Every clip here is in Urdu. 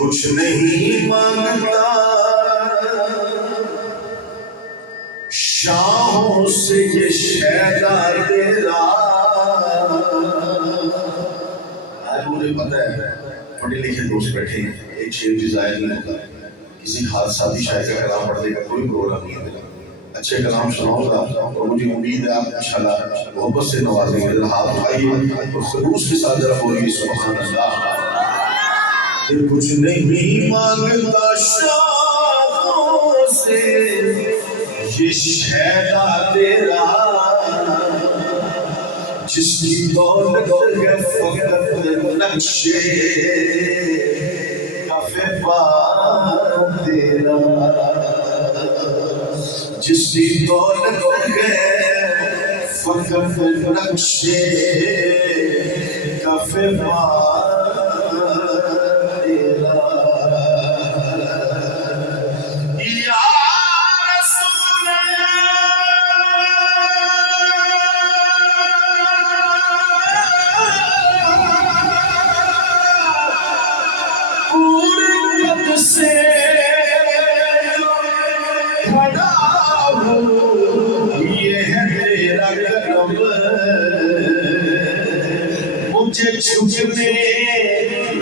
کچھ نہیں مانگتا شاہوں سے یہ شیدا تیرا. آج مجھے پتہ ہے پڑھے لکھے دوست بیٹھے ہیں، ایک شعر بھی ضائع نہیں ہوتا. کسی حادثاتی شاعر کا کلام پڑھنے کا کوئی پروگرام نہیں ہے. اچھے کلام سناؤں گا اور مجھے امید ہے آپ انشاءاللہ محبت سے نوازیں گے. ہاتھ اٹھائیے اور خلوص کے ساتھ ذرا بولیے سبحان اللہ. کچھ نہیں مانگتا شاہوں سے یہ شیدا تیرا، جس کی دولت ہے فقط نقشے کف پا تیرا. جس کی دولت ہے فقط نقشے کف پا سے کھڑا ہوں، یہ ہے تیرا کرم، مجھے چھپنے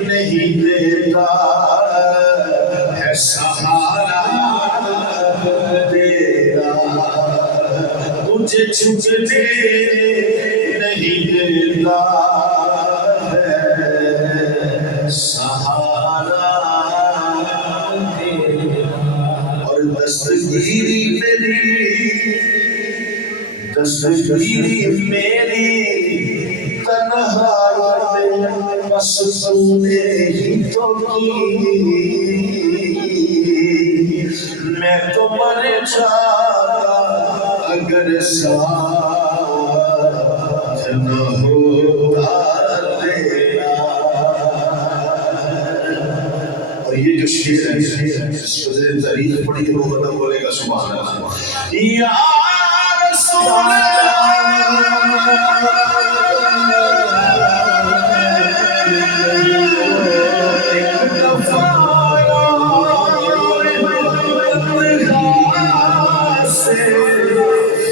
نہیں دیتا ہے سہارا تیرا. مجھے چھپنے نہیں دیتا ہے سہارا. دستگیری میری تنہائی میں بس تو نے ہی تو کی. میں تو مر جاتا اگر ساتھ نہ ہوتا تیرا. اور یہ جو شعر ہے اس کو تاریخ پڑھی تو وہ بولے گا سبحان اللہ. یا رسول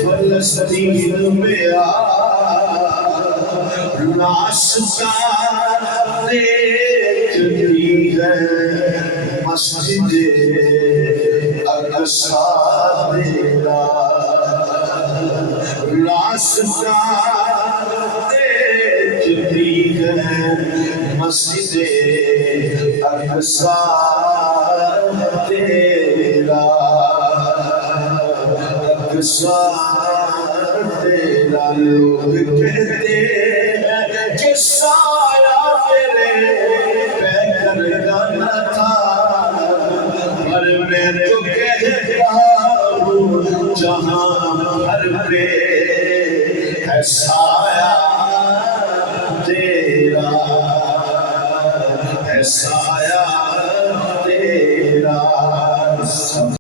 فلسطین میں راستہ دیکھتی ہے مسجد اقصی تیرا. راستہ دیکھتی ہے مسجد اقصی تیرا. اقصی تیرا. لوگ کہتے ہیں کہ سایہ تیرے پیکر کا نہ تھا، پر میں تو کہتا ہوں جہاں ہر پہ ہے سایہ